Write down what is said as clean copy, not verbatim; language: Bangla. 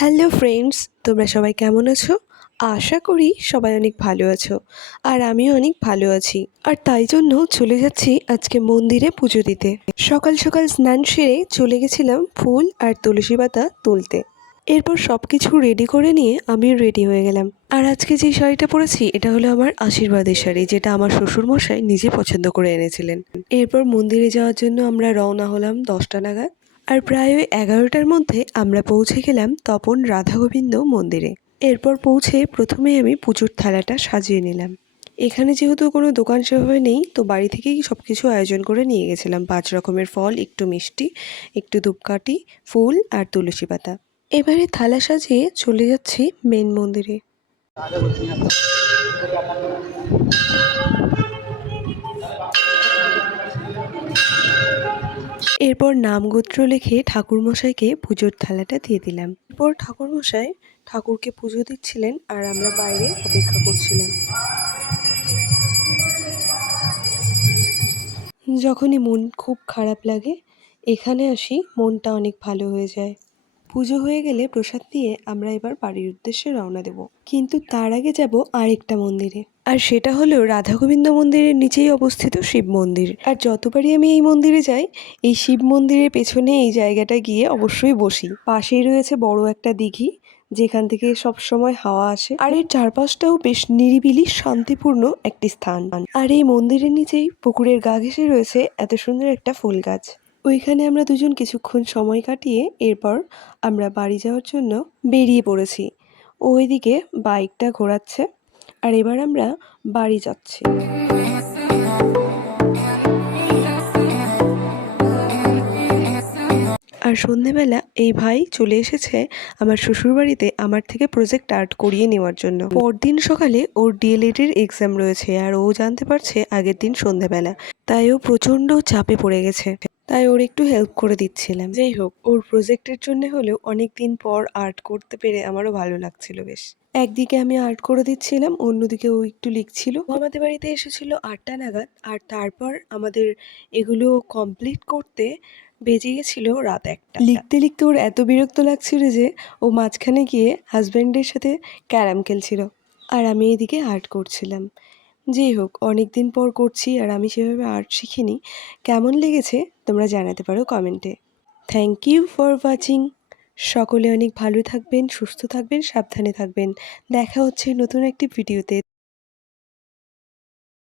হ্যালো ফ্রেন্ডস, তোমরা সবাই কেমন আছো? আশা করি সবাই অনেক ভালো আছো। আর আমিও অনেক ভালো আছি। আর তাই জন্য চলে যাচ্ছি আজকে মন্দিরে পুজো দিতে। সকাল সকাল স্নান সেরে চলে গেছিলাম ফুল আর তুলসী পাতা তুলতে। এরপর সব কিছু রেডি করে নিয়ে আমিও রেডি হয়ে গেলাম। আর আজকে যে শাড়িটা পরেছি এটা হলো আমার আশীর্বাদের শাড়ি, যেটা আমার শ্বশুরমশাই নিজে পছন্দ করে এনেছিলেন। এরপর মন্দিরে যাওয়ার জন্য আমরা রওনা হলাম 10টা নাগাদ। আর প্রায় ওই 11টার মধ্যে আমরা পৌঁছে গেলাম তপন রাধাগোবিন্দ মন্দিরে। এরপর পৌঁছে প্রথমেই আমি পুজোর থালাটা সাজিয়ে নিলাম। এখানে যেহেতু কোনো দোকান সেভাবে নেই, তো বাড়ি থেকেই সব কিছু আয়োজন করে নিয়ে গেছিলাম। 5 রকমের ফল, একটু মিষ্টি, একটু ধূপকাঠি, ফুল আর তুলসী পাতা। এবারে থালা সাজিয়ে চলে যাচ্ছি মেন মন্দিরে। এরপর নাম গোত্র লিখে ঠাকুরমশাইকে পুজোর থালাটা দিয়ে দিলাম। এরপর ঠাকুরমশাই ঠাকুরকে পুজো দিচ্ছিলেন আর আমরা বাইরে অপেক্ষা করছিলাম। যখনই মন খুব খারাপ লাগে এখানে আসি, মনটা অনেক ভালো হয়ে যায়। পুজো হয়ে গেলে প্রসাদ দিয়ে আমরা এবার বাড়ির উদ্দেশ্যে রওনা দেব, কিন্তু তার আগে যাব আরেকটা মন্দিরে। আর সেটা হলো রাধা গোবিন্দ মন্দিরের নিচেই অবস্থিত শিব মন্দির। আর যতবারই আমি এই মন্দিরে যাই, এই শিব মন্দিরের পেছনে এই জায়গাটা গিয়ে অবশ্যই বসি। পাশেই রয়েছে বড় একটা দিঘি, যেখান থেকে সব সময় হাওয়া আসে। আর এর চারপাশটাও বেশ নিরিবিলি শান্তিপূর্ণ একটি স্থান। আর এই মন্দিরের নিচেই পুকুরের গা ঘেঁষে রয়েছে এত সুন্দর একটা ফুল গাছ। ওইখানে আমরা দুজন কিছুক্ষণ সময় কাটিয়ে এরপর আমরা বাড়ি যাওয়ার জন্য বেরিয়ে পড়েছি। ওইদিকে বাইকটা ঘোরাচ্ছে আর এবার আমরা বাড়ি যাচ্ছি। আর সন্ধেবেলা এই ভাই চলে এসেছে আমার শ্বশুরবাড়িতে আমার থেকে প্রজেক্ট আর্ট করিয়ে নেওয়ার জন্য। পরদিন সকালে ওর ডিএলএড এর এক্সাম রয়েছে আর ও জানতে পারছে আগের দিন সন্ধেবেলা, তাই ও প্রচণ্ড চাপে পড়ে গেছে। তাই ওর একটু হেল্প করে দিচ্ছিলাম। যাই হোক, ওর প্রজেক্টের জন্য হলেও অনেক দিন পর আর্ট করতে পেরে আমারও ভালো লাগছিল বেশ। একদিকে আমি আর্ট করে দিচ্ছিলাম, অন্যদিকে ও একটু লিখছিল। ও আমাদের বাড়িতে এসেছিল 8টা নাগাদ, আর তারপর আমাদের এগুলো কমপ্লিট করতে বেজে গেছিল রাত 1টা। লিখতে লিখতে ওর এত বিরক্ত লাগছিল যে ও মাঝখানে গিয়ে হাজব্যান্ডের সাথে ক্যারাম খেলছিল আর আমি এদিকে আর্ট করছিলাম। যাই হোক, অনেক দিন পর করছি আর আমি সেভাবে আর্ট শিখিনি। কেমন লেগেছে তোমরা জানাতে পারো কমেন্টে। Thank you for watching. সকলে অনেক ভালো থাকবেন, সুস্থ থাকবেন, সাবধানে থাকবেন। দেখা হচ্ছে নতুন একটি ভিডিওতে।